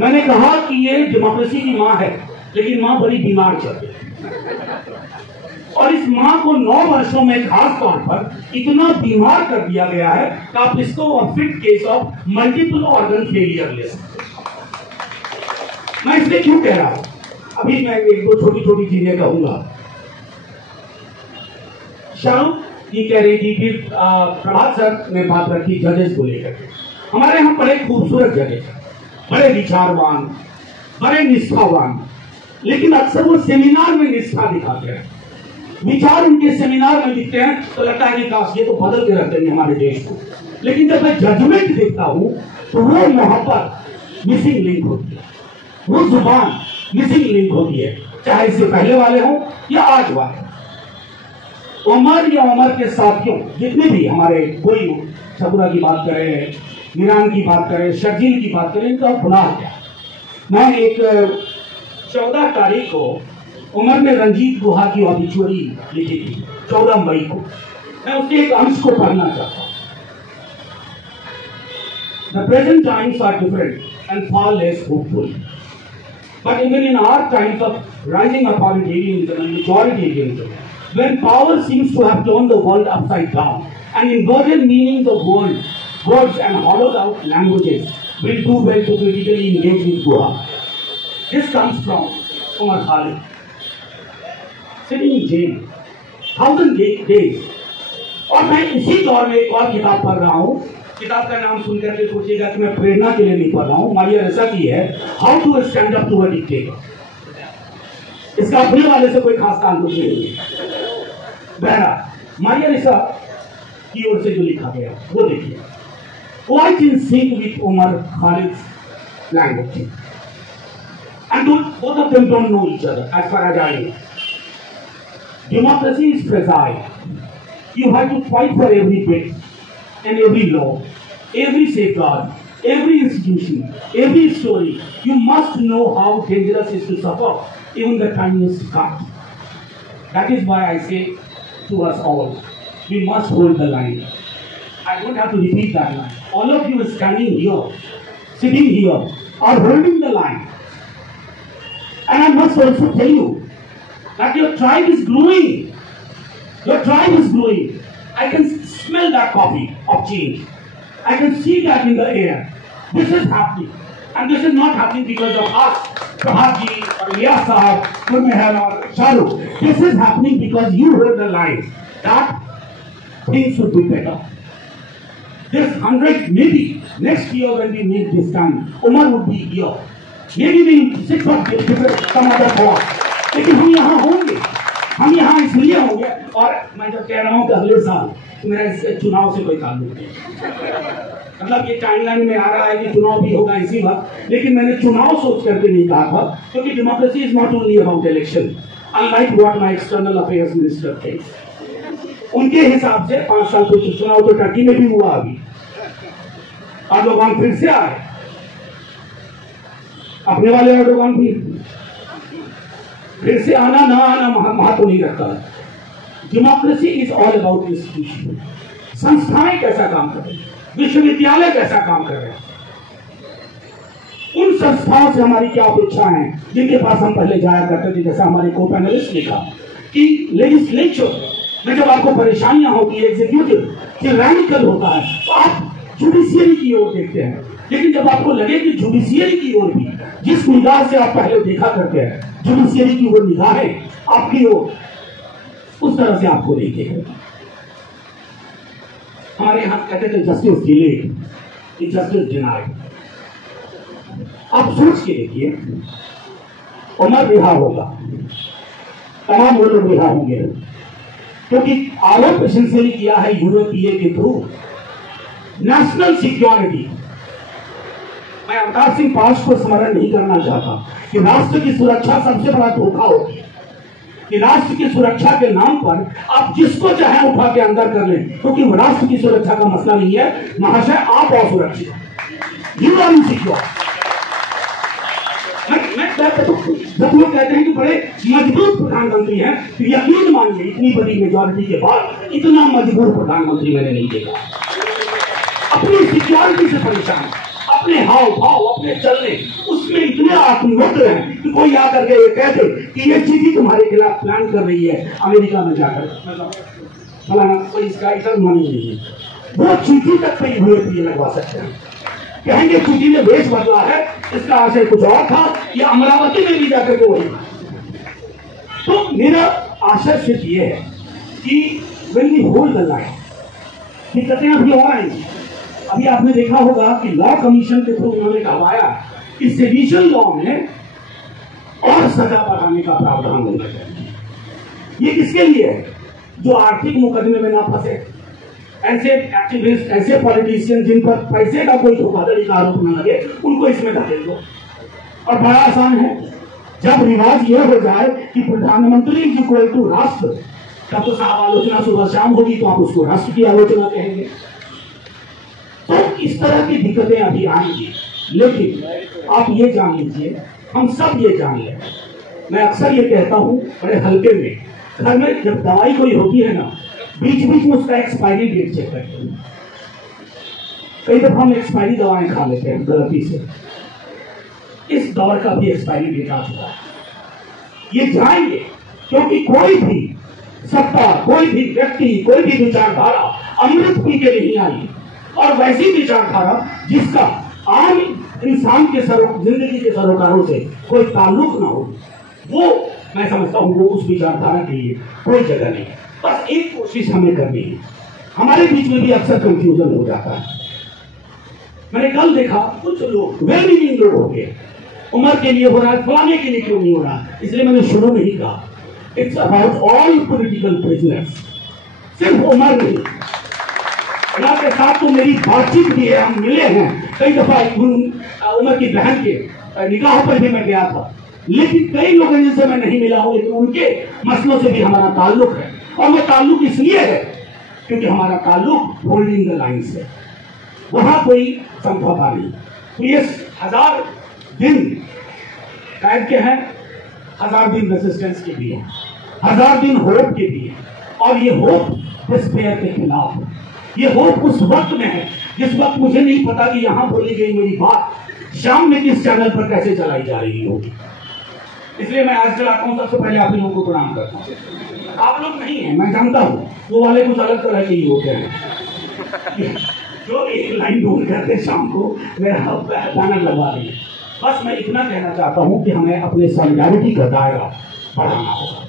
मैंने कहा कि ये डेमोक्रेसी की माँ है, लेकिन माँ बड़ी बीमार चल रही है। और इस माँ को 9 वर्षों में खास तौर पर इतना बीमार कर दिया गया है कि आप इसको fit case of multiple organ failure ले सकते। मैं इसलिए क्यों कह रहा हूं, अभी मैं एक दो छोटी छोटी चीजें कहूंगा। शाहरुख ये कह रही थी, फिर प्रभात सर ने बात रखी जजेस को लेकर। हमारे यहाँ बड़े खूबसूरत जजेस हैं, बड़े विचारवान, बड़े निष्ठावान, लेकिन अक्सर वो सेमिनार में निष्ठा दिखाते हैं, विचार उनके सेमिनार में दिखते हैं तो लगता है कि काश ये तो बदल के रख देंगे हमारे देश को। लेकिन जब मैं जजमेंट देखता हूं तो वो मोहब्बत मिसिंग लिंक होती है, वो जुबान मिसिंग लिंक होती है, चाहे इससे पहले वाले हों या आज वाले। उमर या उमर के साथियों जितने भी हमारे, कोई सगुरा की बात करें, मीरान की बात करें, शर्जील की बात करें, इनका गुनाह क्या। मैं एक 14 तारीख को उमर ने रंजीत गुहा की ऑबिचुअरी लिखी थी, 14 मई को। मैं उसके एक अंश को पढ़ना चाहता हूं। The present times are different and far less hopeful. But even in our times of rising authoritarianism and majoritarianism, when power seems to have turned the world upside down and inverted meanings of words and hollowed out languages, will do well to critically engage with Guha. This comes from Umar Khalid. Sitting in jail, 1000 days. और मैं इसी दौर में एक और किताब पढ़ रहा हूँ। किताब का नाम सुनकर के सोचिएगा कि मैं प्रेरणा के लिए नहीं पढ़ रहा हूँ। मारिया रेसा की है, how to stand up to a dictator. इसका अपने वाले से कोई खास ताल्लुक नहीं है। बहरा मारिया रेसा की ओर से जो लिखा गया वो देखिए। Quite in sync with Umar Khalid's language. And both of them don't know each other as far as I know. Democracy is fragile. You have to fight for every bit and every law, every safeguard, every institution, every story. You must know how dangerous it is to suffer even the tiniest cut. That is why I say to us all, we must hold the line. I don't have to repeat that line. All of you standing here, sitting here, are holding the line. And I must also tell you that your tribe is growing. Your tribe is growing. I can smell that coffee of change. I can see that in the air. This is happening. And this is not happening because of us, Prabhat ji, or Ilyas Sahab, Gurmehar, or Shahrukh. This is happening because you hold the line that things should be better. This 100, maybe next year when we meet this time, Umar would be here. Maybe we'll sit for some other cause. लेकिन हम यहाँ होंगे, हम यहाँ इसलिए होंगे। और मैं जब कह रहा हूँ कि अगले साल, तो मेरा इस चुनाव से कोई ताल्लुक नहीं। मतलब ये टाइमलाइन में आ रहा है कि चुनाव भी होगा इसी वक्त, लेकिन मैंने चुनाव सोच करके नहीं कहा था, क्योंकि democracy is not only about election, unlike what my external affairs minister थे। उनके हिसाब से 5 साल तो चुनाव तो टर्की में भी हुआ अभी, एर्दोगान फिर से आए, अपने वाले एर्दोगान भी फिर से आना ना आना महत्व नहीं रखता। Democracy is all about institution. संस्थाएं कैसा काम कर रही है, विश्वविद्यालय कैसा काम कर रहे हैं, उन संस्थाओं से हमारी क्या अपेक्षा है जिनके पास हम पहले जाया करते थे। जैसा हमारे को पैनलिस्ट ने कहा कि लेजिस्लेचर में जब आपको परेशानियां होती है, एग्जीक्यूटिव टायरानिकल होता है, तो आप जुडिशियरी की ओर देखते हैं। लेकिन जब आपको लगे कि जुडिशियरी की ओर भी जिस निगाह से आप पहले देखा करते हैं, जुडिशियरी की वो निगाहें आपकी ओर उस तरह से आपको नहीं देखेंगे। हमारे यहाँ कहते थे जस्टिस डिलेड, जस्टिस डिनाइड। आप सोच के देखिए, उमर रिहा होगा, तमाम वो लोग रिहा होंगे, क्योंकि आरोप एसेंशियली किया है यूरोपीए के थ्रू। नेशनल सिक्योरिटी, मैं अवतार सिंह पाश को स्मरण नहीं करना चाहता कि राष्ट्र की सुरक्षा सबसे बड़ा धोखा होती है, कि राष्ट्र की सुरक्षा के नाम पर आप जिसको चाहे उठा के अंदर कर लें, क्योंकि राष्ट्र की सुरक्षा का मसला नहीं है महाशय, आप असुरक्षित, यू आर इनसिक्योर। जब लोग कहते हैं कि बड़े मजबूत प्रधानमंत्री हैं, तो यकीन मानिए इतनी बड़ी मेजॉरिटी के बाद इतना मजबूत प्रधानमंत्री मैंने नहीं देखा। अपनी सिक्योरिटी से परेशान, अपने हाव भाव, अपने चलने, उसमें इतने आत्मनिर्भर हैं कि कोई आकर के ये कहते कि ये चीज तुम्हारे खिलाफ प्लान कर रही है अमेरिका में जाकर, फलाना कोई इसका इतना मनी नहीं है, वो चीटी तक पे ये लगवा सकते हैं। कहेंगे चीटी ने वेश बदला है, इसका आशय कुछ और था, या अमरावती में भी जाकर के वही। तो मेरा आशय सिर्फ ये है कि when we hold the line, दिक्कतें अभी और आएंगी। अभी आपने देखा होगा कि लॉ कमीशन के थ्रू उन्होंने कहवाया कि सेडिशन लॉ में और सजा बढ़ाने का प्रावधान होना चाहिए। ये किसके लिए है? जो आर्थिक मुकदमे में ना फंसे, ऐसे एक्टिविस्ट, ऐसे पॉलिटिशियन जिन पर पैसे का कोई धोखाधड़ी का आरोप न लगे, उनको इसमें धकेल दो। और बड़ा आसान है, जब रिवाज यह हो जाए कि प्रधानमंत्री इक्वल टू राष्ट्र, तब तो साहब आलोचना सुबह शाम होगी, तो आप उसको राष्ट्र की आलोचना कहेंगे। तो इस तरह की दिक्कतें अभी आएंगी, लेकिन आप ये जान लीजिए, हम सब ये जान लें, मैं अक्सर ये कहता हूं बड़े हल्के में, घर में जब दवाई कोई होती है ना, बीच बीच में उसका एक्सपायरी डेट चेक करते हैं। कई दफा हम एक्सपायरी दवाएं खा लेते हैं गलती से, इस दौर का भी एक्सपायरी डेट आ चुका है। ये जाएंगे, क्योंकि कोई भी सत्ता, कोई भी व्यक्ति, कोई भी विचारधारा अमृत पी के नहीं आई, और वैसी विचारधारा जिसका आम इंसान के जिंदगी के सरोकारों से कोई ताल्लुक ना हो, वो मैं समझता हूं वो उस विचारधारा के लिए कोई जगह नहीं। बस एक कोशिश हमें करनी है। हमारे बीच में भी अक्सर कंफ्यूजन हो जाता है। मैंने कल देखा कुछ लोग वेल मीनिंग लोग हो गए, उम्र के लिए हो रहा है, फलाने के लिए क्यों नहीं हो रहा, इसलिए मैंने शुरू में ही कहा it's about all political prisoners, सिर्फ उम्र नहीं। उम्र के साथ तो मेरी बातचीत भी है, हम मिले हैं कई दफा, उम्र की बहन के निकाह पर भी मैं गया था, लेकिन कई लोगों जिनसे मैं नहीं मिला हूं, लेकिन उनके मसलों से भी हमारा ताल्लुक है। और वो ताल्लुक इसलिए है क्योंकि हमारा ताल्लुक होल्डिंग द लाइन से, वहां कोई समझौता नहीं। तो ये 1000 दिन कैद के हैं, 1000 दिन रेजिस्टेंस के भी हैं, 1000 दिन होप के भी हैं। और ये होप डिस्पेयर के खिलाफ है। ये होप उस वक्त में है जिस वक्त मुझे नहीं पता कि यहां बोली गई मेरी बात शाम में किस चैनल पर कैसे चलाई जा रही होगी। इसलिए मैं आज चलाता हूं, सबसे पहले आप लोगों को प्रणाम करता हूं। आप लोग नहीं है, मैं जानता हूं, वो वाले कुछ अलग तरह के ही होते हैं जो एक लाइन ढूंढ करके शाम को मेरा बैनर लगवा रही है। बस मैं इतना कहना चाहता हूं कि हमें अपने सॉलिडारिटी का दायरा बढ़ाना होगा।